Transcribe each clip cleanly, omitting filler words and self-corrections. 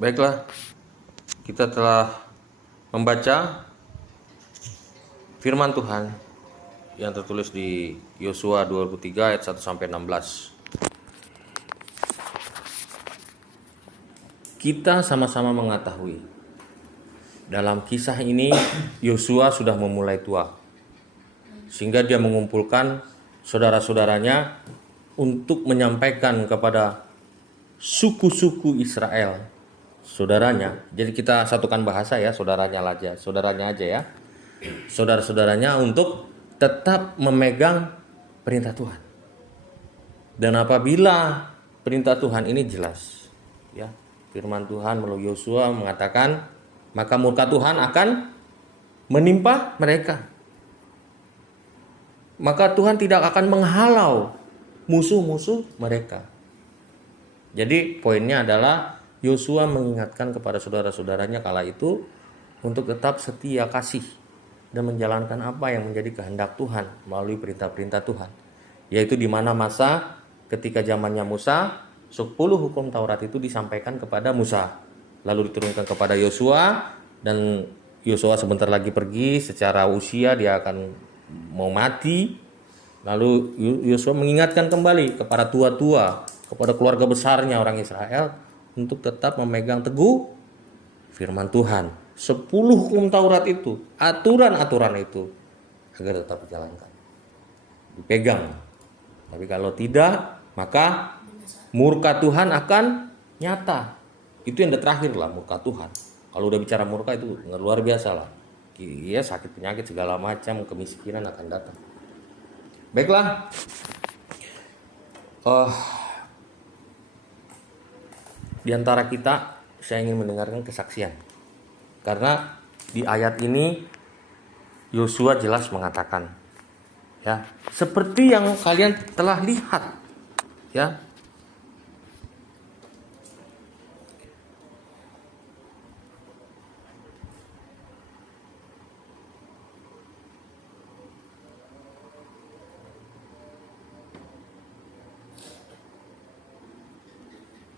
Baiklah, kita telah membaca firman Tuhan yang tertulis di Yosua 23 ayat 1 sampai 16. Kita sama-sama mengetahui dalam kisah ini Yosua sudah memulai tua, sehingga dia mengumpulkan saudara-saudaranya untuk menyampaikan kepada suku-suku Israel, saudaranya. Jadi kita satukan bahasa ya, saudaranya aja ya. Saudara-saudaranya untuk tetap memegang perintah Tuhan. Dan apabila perintah Tuhan ini jelas, ya, firman Tuhan melalui Yosua mengatakan, maka murka Tuhan akan menimpa mereka. Maka Tuhan tidak akan menghalau musuh-musuh mereka. Jadi poinnya adalah Yosua mengingatkan kepada saudara-saudaranya kala itu untuk tetap setia kasih dan menjalankan apa yang menjadi kehendak Tuhan melalui perintah-perintah Tuhan. Yaitu di mana masa ketika zamannya Musa, 10 hukum Taurat itu disampaikan kepada Musa, lalu diturunkan kepada Yosua, dan Yosua sebentar lagi pergi, secara usia dia akan mau mati. Lalu Yosua mengingatkan kembali kepada tua-tua, kepada keluarga besarnya orang Israel untuk tetap memegang teguh firman Tuhan. 10 hukum Taurat itu, aturan-aturan itu agar tetap dijalankan, dipegang. Tapi kalau tidak, maka murka Tuhan akan nyata. Itu yang terakhir lah, murka Tuhan. Kalau udah bicara murka itu luar biasa lah. Ya, sakit penyakit segala macam, kemiskinan akan datang. Baiklah. Di antara kita, saya ingin mendengarkan kesaksian. Karena di ayat ini Yosua jelas mengatakan, ya, seperti yang kalian telah lihat, ya.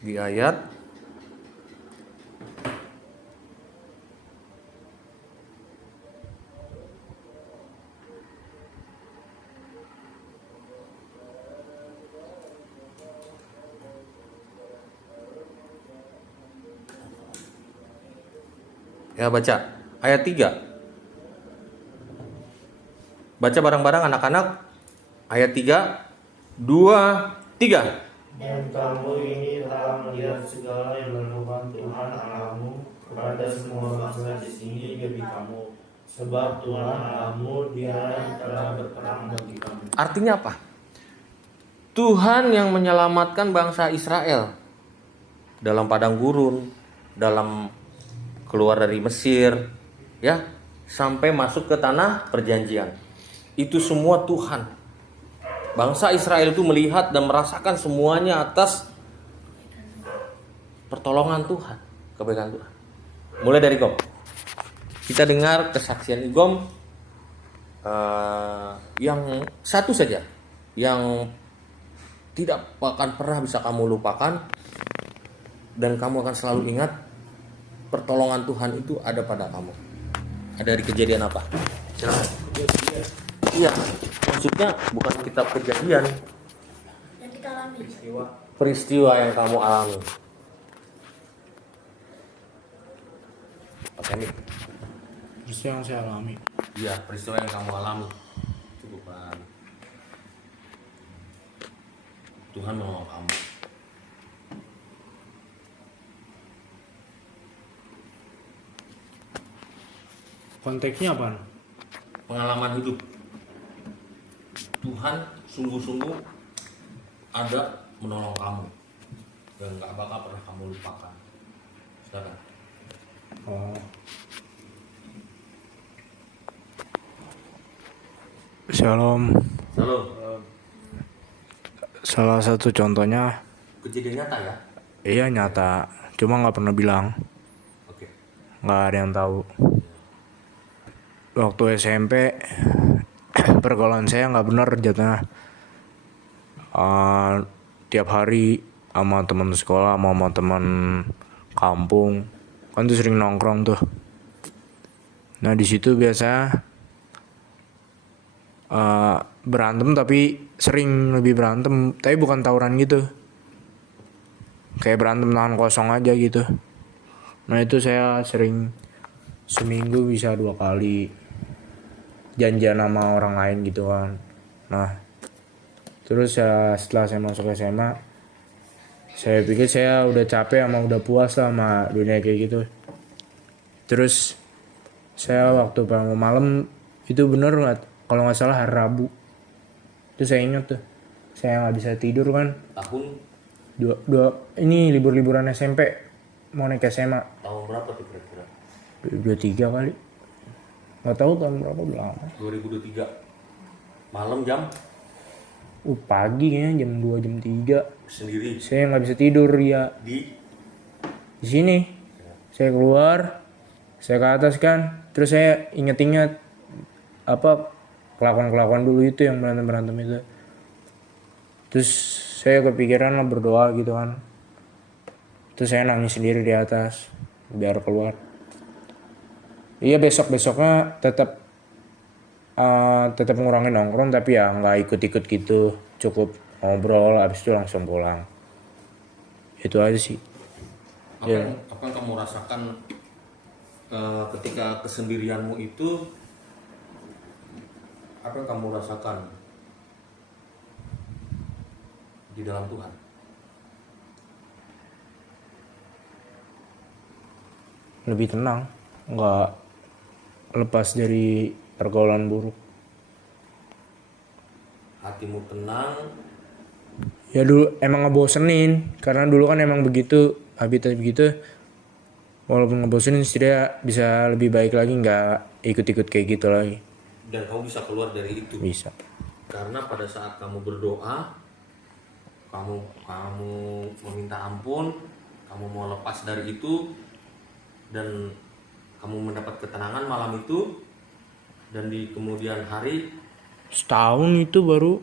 Di ayat ya, baca ayat 3. Baca bareng-bareng anak-anak. Ayat 3, 2, 3. Dan kamu ini telah melihat segala yang dilakukan Tuhan Allahmu kepada semua bangsa di sini demi kamu, sebab Tuhan Allahmu Dia yang telah berperang bagi kamu. Artinya apa? Tuhan yang menyelamatkan bangsa Israel dalam padang gurun, dalam keluar dari Mesir, ya, sampai masuk ke tanah perjanjian. Itu semua Tuhan. Bangsa Israel itu melihat dan merasakan semuanya atas pertolongan Tuhan, kebaikan Tuhan. Mulai dari Igom. Kita dengar kesaksian Igom yang satu saja, yang tidak akan pernah bisa kamu lupakan, dan kamu akan selalu ingat pertolongan Tuhan itu ada pada kamu. Ada dari kejadian apa? Silakan. Iya, maksudnya bukan kitab kejadian, yang kita alami. peristiwa yang kamu alami. Oke nih. Peristiwa yang saya alami. Iya, peristiwa yang kamu alami. Itu bukan Tuhan menolong kamu. Konteksnya apa? Pengalaman hidup. Tuhan sungguh-sungguh ada menolong kamu dan gak bakal pernah kamu lupakan. Silakan. Shalom. Halo. Salah satu contohnya, Kejadian nyata ya? iya nyata, cuma nggak pernah bilang, Oke. nggak ada yang tahu. Waktu SMP, pergaulan saya nggak benar jatuhnya. Tiap hari sama teman sekolah, sama teman kampung kan tuh sering nongkrong tuh. Nah di situ biasa berantem, tapi sering lebih berantem, tapi bukan tawuran gitu, kayak berantem tangan kosong aja gitu. Nah itu saya sering seminggu bisa 2 kali janjian sama orang lain gitu kan. Nah terus ya setelah saya masuk SMA, saya pikir saya udah capek udah puas lah sama dunia kayak gitu. Terus saya waktu bangun malam itu bener nggak, kalau nggak salah hari Rabu itu saya ingat tuh, saya nggak bisa tidur kan. Tahun Ini liburan SMP mau naik SMA. tahun berapa tuh kira-kira? 23 kali, nggak tahu tahun berapa, udah lama. 2023 malam jam Pagi kayaknya jam 2 jam 3 sendiri saya nggak bisa tidur ya. di Di sini saya keluar, saya ke atas kan, terus saya inget-inget apa kelakuan dulu itu yang berantem itu. Terus saya kepikiran lah berdoa gitu kan. Terus saya nangis sendiri di atas biar keluar. Iya besoknya tetap ngurangin nongkrong, tapi ya nggak ikut-ikut gitu, cukup ngobrol habis itu langsung pulang. Itu aja sih. apa yang kamu rasakan ketika kesendirianmu itu? Apa yang kamu rasakan di dalam Tuhan? Lebih tenang, nggak lepas dari pergaulan buruk. Hatimu tenang. Ya dulu emang ngebosenin, karena dulu kan emang begitu, habitat begitu. Walaupun ngebosenin, setidaknya bisa lebih baik lagi, nggak ikut-ikut kayak gitu lagi. Dan kamu bisa keluar dari itu. Bisa. Karena pada saat kamu berdoa, kamu meminta ampun, kamu mau lepas dari itu, dan kamu mendapat ketenangan malam itu, dan di kemudian hari Setahun itu baru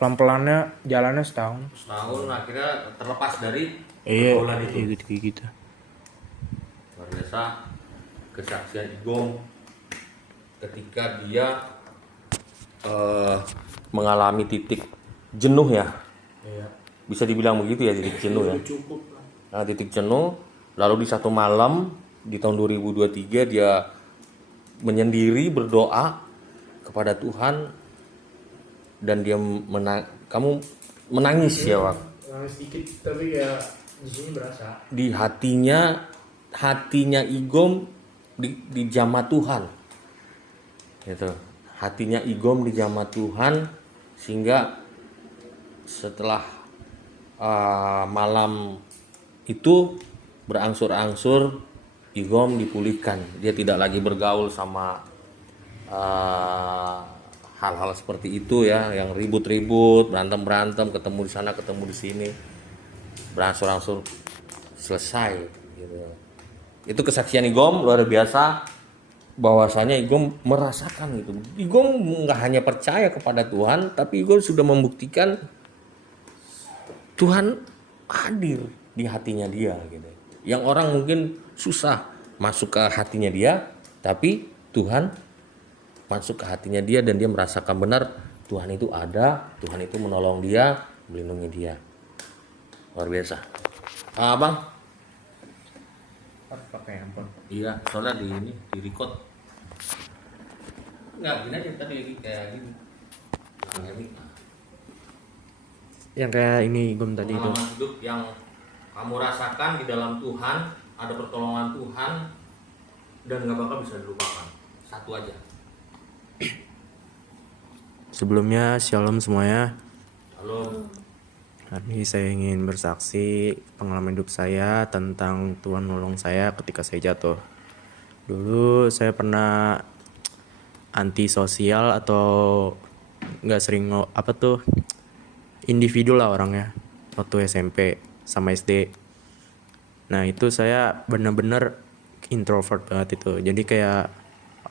pelan-pelannya jalannya setahun. akhirnya terlepas dari Iya, pergaulan itu. ikut kayak gitu. Luar biasa kesaksian Igom ketika dia mengalami titik jenuh ya. Iya. Bisa dibilang begitu ya, titik jenuh ya. Cukup lah. Nah, titik jenuh, lalu di satu malam di tahun 2023 dia menyendiri berdoa kepada Tuhan, dan dia kamu menangis ya, Wak. Nangis sedikit, tapi ya di sini berasa. Di hatinya Igom dijamah Tuhan. Gitu. Hatinya Igom dijamah Tuhan, sehingga setelah malam itu berangsur-angsur Igom dipulihkan. Dia tidak lagi bergaul sama hal-hal seperti itu ya, yang ribut-ribut, berantem, ketemu di sana, ketemu di sini, berangsur-angsur selesai gitu. Itu kesaksian Igom luar biasa, bahwasanya Igom merasakan itu. Igom nggak hanya percaya kepada Tuhan, tapi Igom sudah membuktikan Tuhan hadir di hatinya dia gitu. Yang orang mungkin susah masuk ke hatinya dia, tapi Tuhan masuk ke hatinya dia, dan dia merasakan benar Tuhan itu ada, Tuhan itu menolong dia, melindungi dia. Luar biasa. Bang? Pakai handphone. Iya, soalnya di record. Enggak, gini aja tadi kayak gini. Yang kayak ini Gom tadi itu. Pengalaman hidup yang kamu rasakan di dalam Tuhan, ada pertolongan Tuhan, dan nggak bakal bisa dilupakan. Satu aja. Sebelumnya shalom semuanya. Halo. Hari ini saya ingin bersaksi pengalaman hidup saya tentang Tuhan menolong saya ketika saya jatuh. Dulu saya pernah antisosial atau nggak sering individu lah orangnya waktu SMP sama SD. Nah itu saya benar-benar introvert banget itu. Jadi kayak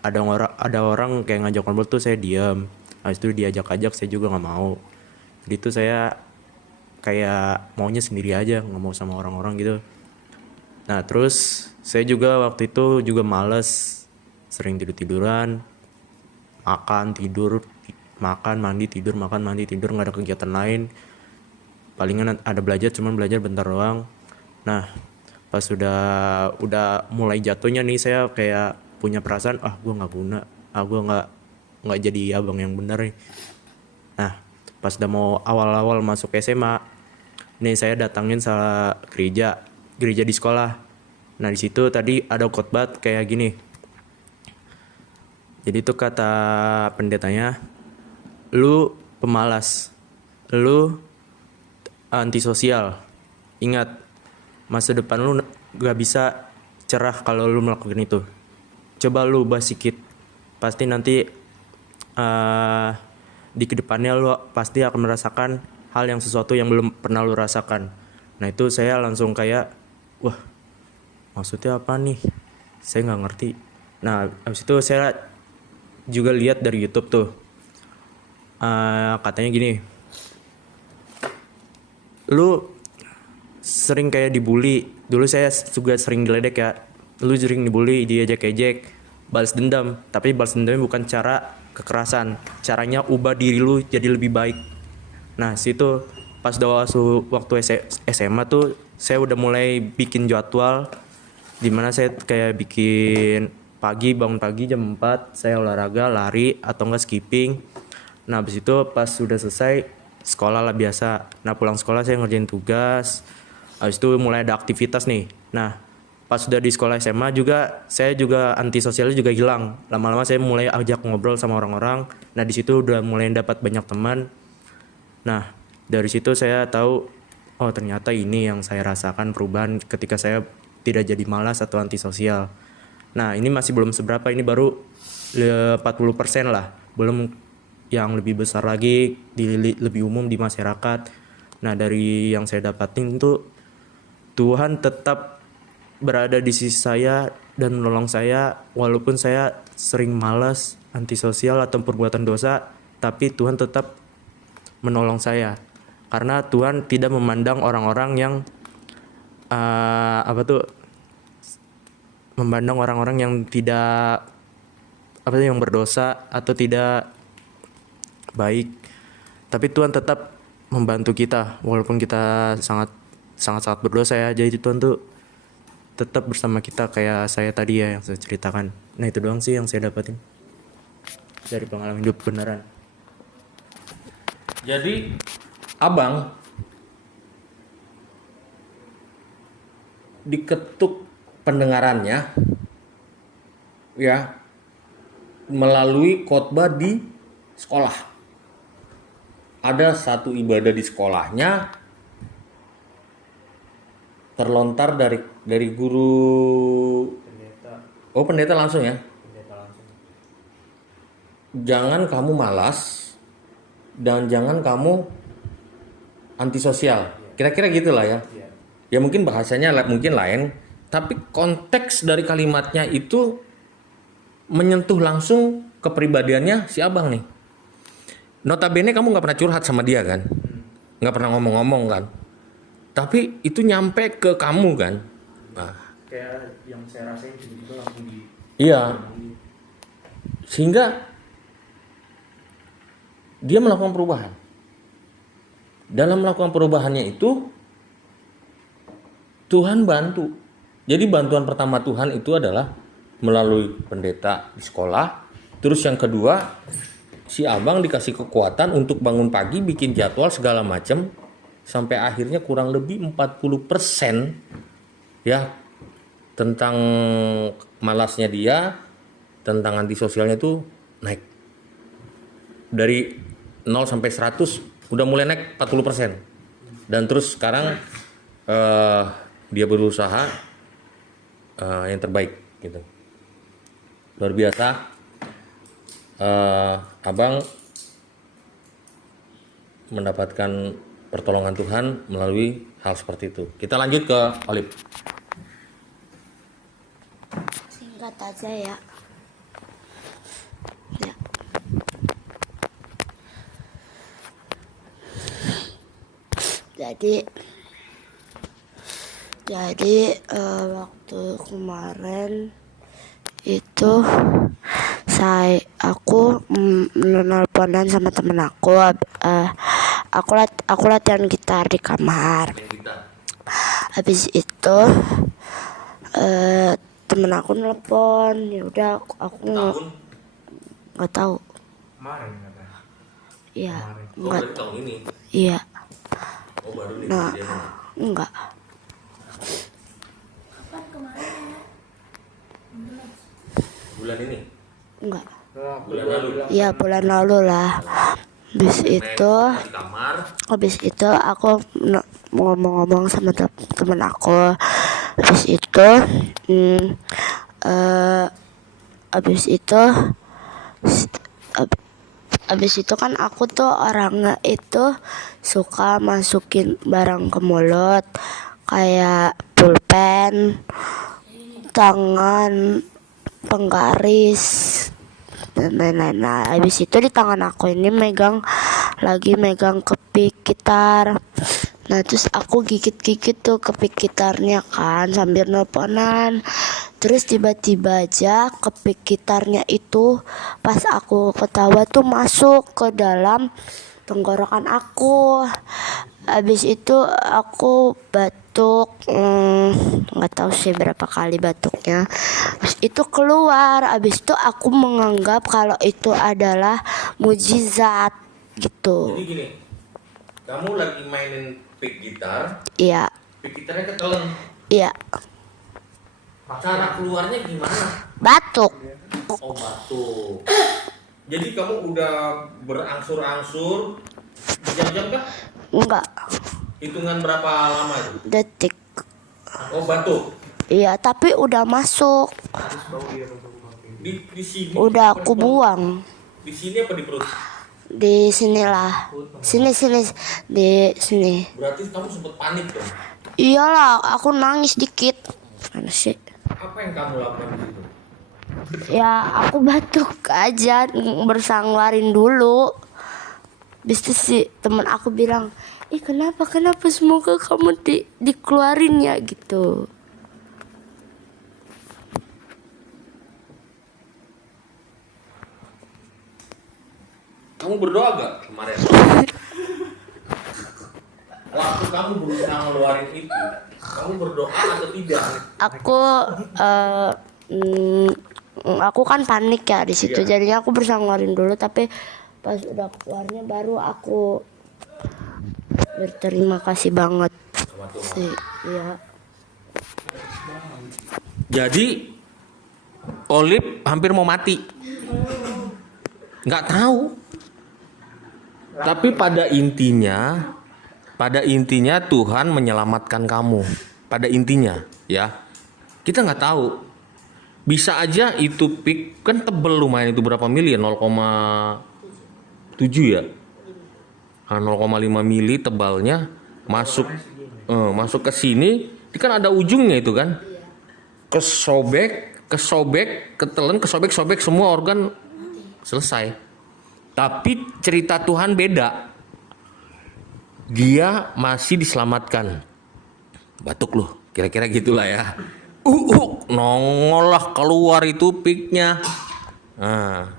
ada orang kayak ngajak ngobrol tuh saya diam. Habis itu diajak-ajak saya juga nggak mau. Jadi itu saya kayak maunya sendiri aja, nggak mau sama orang-orang gitu. Nah terus saya juga waktu itu juga males, sering tiduran, makan tidur, makan mandi tidur, makan mandi tidur, nggak ada kegiatan lain. Palingan ada belajar, cuman belajar bentar doang. Nah pas udah mulai jatuhnya nih, saya kayak punya perasaan, gue nggak guna, gue nggak jadi abang yang benar nih. Nah pas udah mau awal-awal masuk SMA nih, saya datangin salah gereja di sekolah. Nah di situ tadi ada khotbah kayak gini. Jadi itu kata pendetanya, lu pemalas, lu antisosial. Ingat, masa depan lu gak bisa cerah kalau lu melakukan itu. Coba lu ubah sedikit, pasti nanti di kedepannya lu pasti akan merasakan hal yang sesuatu yang belum pernah lu rasakan. Nah itu saya langsung kayak, wah maksudnya apa nih? Saya nggak ngerti. Nah abis itu saya juga lihat dari YouTube tuh, katanya gini, lu sering kayak dibully. Dulu saya juga sering diledek ya. Lu sering dibully, diejek-ejek, balas dendam. Tapi balas dendamnya bukan cara kekerasan, caranya ubah diri lu jadi lebih baik. Nah situ pas waktu SMA tuh saya udah mulai bikin jadwal, dimana saya kayak bikin bangun pagi jam 4 saya olahraga, lari atau enggak skipping. Nah habis itu pas sudah selesai sekolah lah biasa. Nah pulang sekolah saya ngerjain tugas, habis itu mulai ada aktivitas nih. Nah pas sudah di sekolah SMA juga saya juga antisosialnya juga hilang. Lama-lama saya mulai ajak ngobrol sama orang-orang. Nah di situ udah mulai dapat banyak teman. Nah dari situ saya tahu, oh ternyata ini yang saya rasakan perubahan ketika saya tidak jadi malas atau antisosial. Nah ini masih belum seberapa, ini baru 40% lah, belum yang lebih besar lagi, lebih umum di masyarakat. Nah dari yang saya dapatin tuh, Tuhan tetap berada di sisi saya dan menolong saya walaupun saya sering malas, antisosial atau perbuatan dosa, tapi Tuhan tetap menolong saya. Karena Tuhan tidak memandang orang-orang yang memandang orang-orang yang tidak yang berdosa atau tidak baik. Tapi Tuhan tetap membantu kita walaupun kita sangat berdosa ya. Jadi Tuhan tuh tetap bersama kita kayak saya tadi ya yang saya ceritakan. Nah itu doang sih yang saya dapatin dari pengalaman hidup beneran. Jadi abang diketuk pendengarannya ya melalui khotbah di sekolah. Ada satu ibadah di sekolahnya terlontar dari guru pendeta langsung ya. Jangan kamu malas dan jangan kamu antisosial. Kira-kira gitulah ya. Ya mungkin bahasanya mungkin lain, tapi konteks dari kalimatnya itu menyentuh langsung kepribadiannya si abang nih. Notabene kamu nggak pernah curhat sama dia kan, nggak pernah ngomong-ngomong kan, tapi itu nyampe ke kamu kan. Nah, Kayak yang saya rasain gitu langsung di. Iya. Sehingga dia melakukan perubahan. Dalam melakukan perubahannya itu Tuhan bantu. Jadi bantuan pertama Tuhan itu adalah melalui pendeta di sekolah. Terus yang kedua, si abang dikasih kekuatan untuk bangun pagi, bikin jadwal segala macam, sampai akhirnya kurang lebih 40% ya tentang malasnya dia, tentang antisosialnya itu naik. Dari 0 sampai 100 udah mulai naik 40%. Dan terus sekarang dia berusaha yang terbaik gitu. Luar biasa. Abang mendapatkan pertolongan Tuhan melalui hal seperti itu. Kita lanjut ke Olip. Singkat aja ya. Jadi Jadi waktu kemarin itu aku nelponan sama temen aku. Aku latihan gitar di kamar. Habis itu temen aku nelpon. Ya udah aku nggak tahu. Kemarin katanya. Iya, Oh, nggak. berarti tahun ini. Iya, Oh, baru nih nah, kejadiannya. enggak. Bulan ini. Enggak. Bulan lalu. Iya, bulan lalu lah. Habis itu aku ngomong-ngomong sama temen aku. Habis itu habis itu kan aku tuh orangnya itu suka masukin barang ke mulut kayak pulpen, tangan, penggaris dan lain-lain. Nah, habis itu di tangan aku ini megang kepik gitar. Nah, terus aku gigit-gigit tuh kepik gitarnya kan sambil nelponan. Terus tiba-tiba aja kepik gitarnya itu pas aku ketawa tuh masuk ke dalam tenggorokan aku. Habis itu aku batuk, nggak tahu sih berapa kali batuknya. Habis itu keluar. Habis itu aku menganggap kalau itu adalah mujizat gitu. Jadi gini, kamu lagi mainin pick gitar, Iya, pick gitarnya ketelen. iya, Cara keluarnya gimana? batuk. Oh, batuk. Jadi kamu udah berangsur-angsur jam-jam kah? Enggak, Hitungan berapa lama itu? detik. Oh, batuk. Iya, tapi udah masuk. Di sini. Udah apa aku di perut? buang. Di sini apa di perut? Di sinilah. Sini di sini. Berarti kamu sempet panik dong. Iyalah, aku nangis dikit. Mana sih? Apa yang kamu lakukan di situ? Ya, aku batuk aja, bersanglarin dulu. Bis si teman aku bilang, kenapa semoga kamu dikeluarin ya gitu. Kamu berdoa gak kemarin? Waktu kamu berusaha ngeluarin itu, kamu berdoa atau tidak? Aku kan panik ya di situ. Iya. Jadinya aku bersanglarin dulu, tapi pas udah keluarnya baru aku berterima kasih banget Sama Tuhan. sih. Iya. Jadi Olip hampir mau mati. Nggak tahu. Tapi pada intinya Tuhan menyelamatkan kamu. Pada intinya, ya. Kita nggak tahu. Bisa aja itu pik kan tebel lumayan, itu berapa mili ya? 0,7 ya. 0,5 mili tebalnya masuk ke sini, ini kan ada ujungnya itu kan. Kesobek, ketelen, kesobek semua organ selesai. Tapi cerita Tuhan beda. Dia masih diselamatkan. Batuk loh, kira-kira gitulah ya. Nongol lah keluar itu piknya. Nah,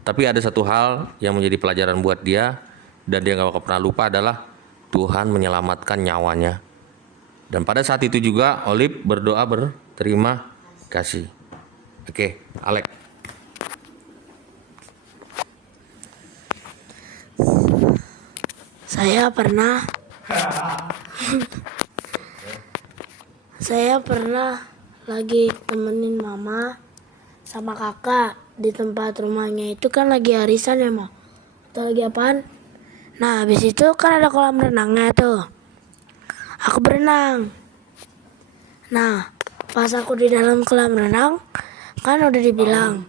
tapi ada satu hal yang menjadi pelajaran buat dia dan dia gak bakal pernah lupa adalah Tuhan menyelamatkan nyawanya. Dan pada saat itu juga Olip berdoa berterima kasih. Oke, Alek. Saya pernah lagi temenin mama sama kakak di tempat rumahnya itu kan lagi arisan ya Ma, atau lagi apaan. Nah habis itu kan ada kolam renangnya tuh, aku berenang. Nah pas aku di dalam kolam renang kan udah dibilang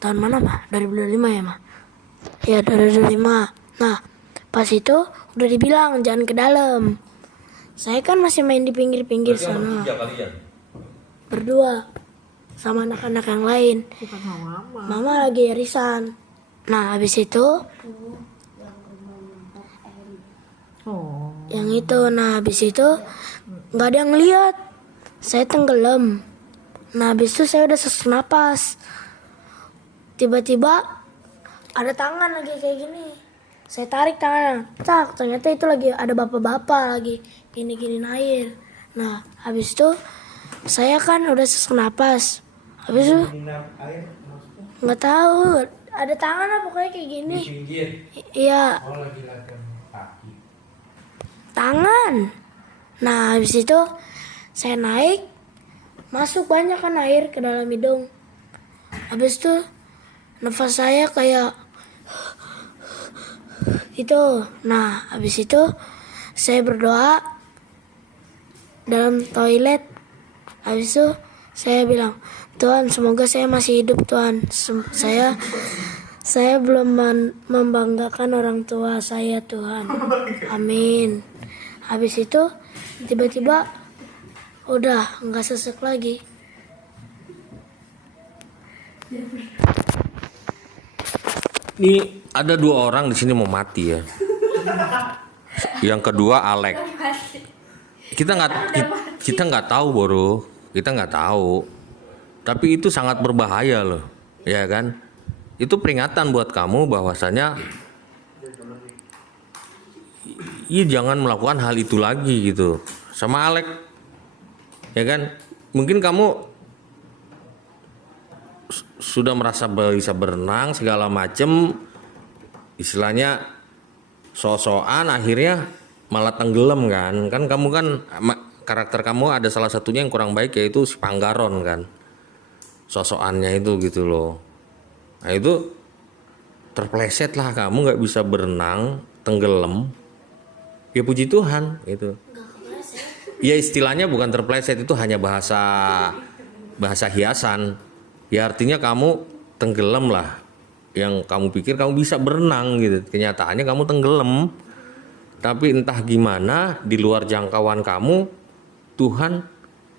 tahun mana Ma? 2025 ya Ma? Ya 2025. Nah pas itu udah dibilang jangan ke dalam. Saya kan masih main di pinggir-pinggir sana. Berdua sama anak-anak yang lain. Mama lagi arisan. Nah habis itu yang itu, nah habis itu nggak ada yang ngeliat, saya tenggelam. Nah habis itu saya udah sesak napas, tiba-tiba ada tangan lagi kayak gini, saya tarik tangan, tak, ternyata itu lagi ada bapak-bapak lagi gini-giniin air. Nah habis itu saya kan udah sesak napas, habis itu nggak tahu ada tangan lah pokoknya kayak gini. Iya. Tangan. Nah habis itu saya naik, masuk banyak kan air ke dalam hidung. Habis itu nafas saya kayak gitu. Nah habis itu saya berdoa dalam toilet. Habis itu saya bilang, Tuhan semoga saya masih hidup Tuhan. Saya belum membanggakan orang tua saya Tuhan. Amin. Habis itu tiba-tiba udah nggak sesek lagi. Ini ada 2 orang di sini mau mati ya. Yang kedua Alek. Kita nggak tahu Bro. Kita nggak tahu. Tapi itu sangat berbahaya loh, ya kan? Itu peringatan buat kamu bahwasanya jangan melakukan hal itu lagi gitu. Sama Alek, ya kan? Mungkin kamu sudah merasa bisa berenang segala macem, istilahnya so-soan, akhirnya malah tenggelam kan? Kan kamu kan karakter kamu ada salah satunya yang kurang baik, yaitu si Panggaron kan? Sosokannya itu gitu loh. Nah itu terpleset lah, kamu nggak bisa berenang, tenggelam. Ya puji Tuhan gitu. Ya istilahnya bukan terpleset, itu hanya bahasa hiasan. Ya artinya kamu tenggelam lah. Yang kamu pikir kamu bisa berenang gitu. Kenyataannya kamu tenggelam. Tapi entah gimana di luar jangkauan kamu, Tuhan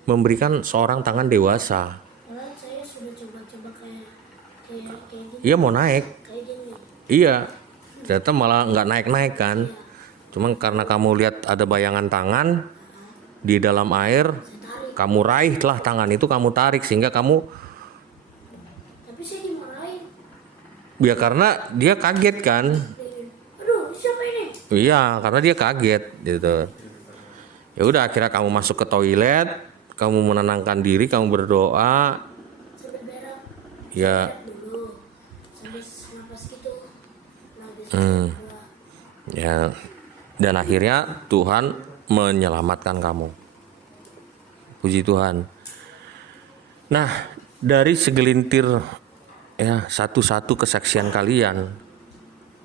memberikan seorang tangan dewasa. Iya mau naik, iya, ternyata malah nggak naik kan. Cuma karena kamu lihat ada bayangan tangan di dalam air, kamu raih lah tangan itu, kamu tarik sehingga kamu. Tapi saya dimarahin. Ya karena dia kaget kan. Aduh, siapa ini? Iya, karena dia kaget gitu. Ya udah akhirnya kamu masuk ke toilet, kamu menenangkan diri, kamu berdoa. Ya. Ya, dan akhirnya Tuhan menyelamatkan kamu. Puji Tuhan. Nah, dari segelintir ya satu-satu kesaksian kalian,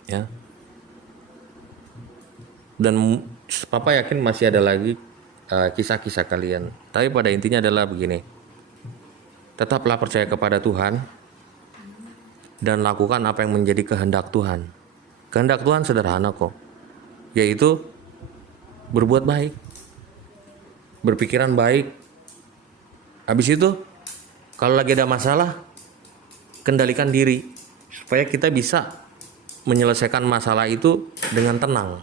ya. Dan Papa yakin masih ada lagi kisah-kisah kalian. Tapi pada intinya adalah begini. Tetaplah percaya kepada Tuhan dan lakukan apa yang menjadi kehendak Tuhan. Kehendak Tuhan sederhana kok, yaitu berbuat baik, berpikiran baik. Habis itu kalau lagi ada masalah, kendalikan diri supaya kita bisa menyelesaikan masalah itu dengan tenang.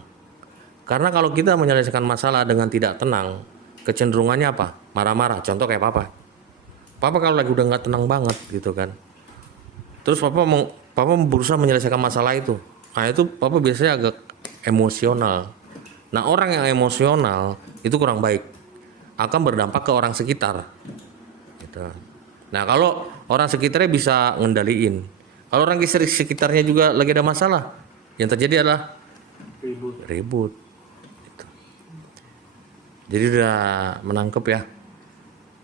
Karena kalau kita menyelesaikan masalah dengan tidak tenang, kecenderungannya apa? Marah-marah. Contoh kayak Papa kalau lagi udah nggak tenang banget gitu kan, terus Papa berusaha menyelesaikan masalah itu. Nah itu Papa biasanya agak emosional. Nah orang yang emosional itu kurang baik, akan berdampak ke orang sekitar gitu. Nah kalau orang sekitarnya bisa ngendaliin, kalau orang sekitarnya juga lagi ada masalah, yang terjadi adalah ribut gitu. Jadi udah menangkep ya.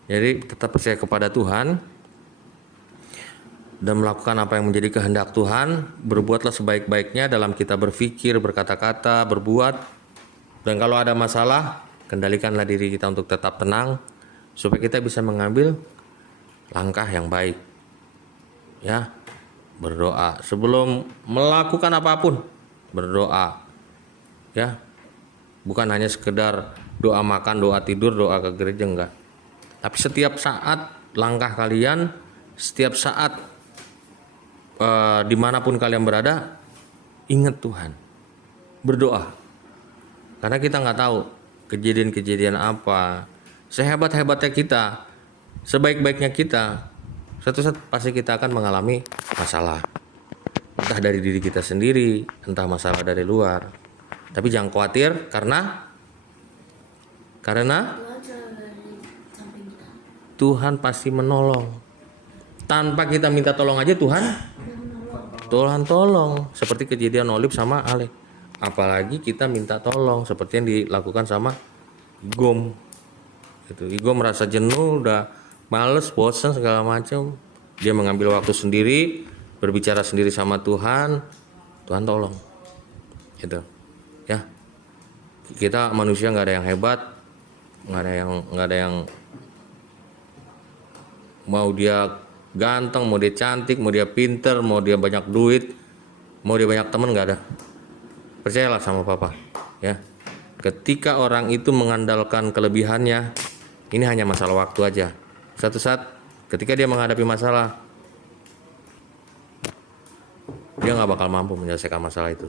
Jadi tetap percaya kepada Tuhan dan melakukan apa yang menjadi kehendak Tuhan. Berbuatlah sebaik-baiknya dalam kita berpikir, berkata-kata, berbuat. Dan kalau ada masalah, kendalikanlah diri kita untuk tetap tenang supaya kita bisa mengambil langkah yang baik. Ya, berdoa sebelum melakukan apapun, berdoa. Ya, bukan hanya sekedar doa makan, doa tidur, doa ke gereja, enggak. Tapi setiap saat langkah kalian, setiap saat dimanapun kalian berada, ingat Tuhan, berdoa. Karena kita nggak tahu kejadian-kejadian apa sehebat-hebatnya kita, sebaik-baiknya kita, suatu saat pasti kita akan mengalami masalah. Entah dari diri kita sendiri, entah masalah dari luar. Tapi jangan khawatir karena Tuhan pasti menolong. Tanpa kita minta tolong aja Tuhan tolong. Seperti kejadian Olip sama Ale. Apalagi kita minta tolong seperti yang dilakukan sama Igom. Gitu. Igom merasa jenuh, udah males, bosan segala macam. Dia mengambil waktu sendiri, berbicara sendiri sama Tuhan. Tuhan tolong. Gitu. Ya. Kita manusia nggak ada yang hebat, nggak ada yang mau dia ganteng, mau dia cantik, mau dia pinter, mau dia banyak duit, mau dia banyak temen, nggak ada. Percayalah sama papa, ya. Ketika orang itu mengandalkan kelebihannya, ini hanya masalah waktu aja. Suatu saat ketika dia menghadapi masalah, dia nggak bakal mampu menyelesaikan masalah itu.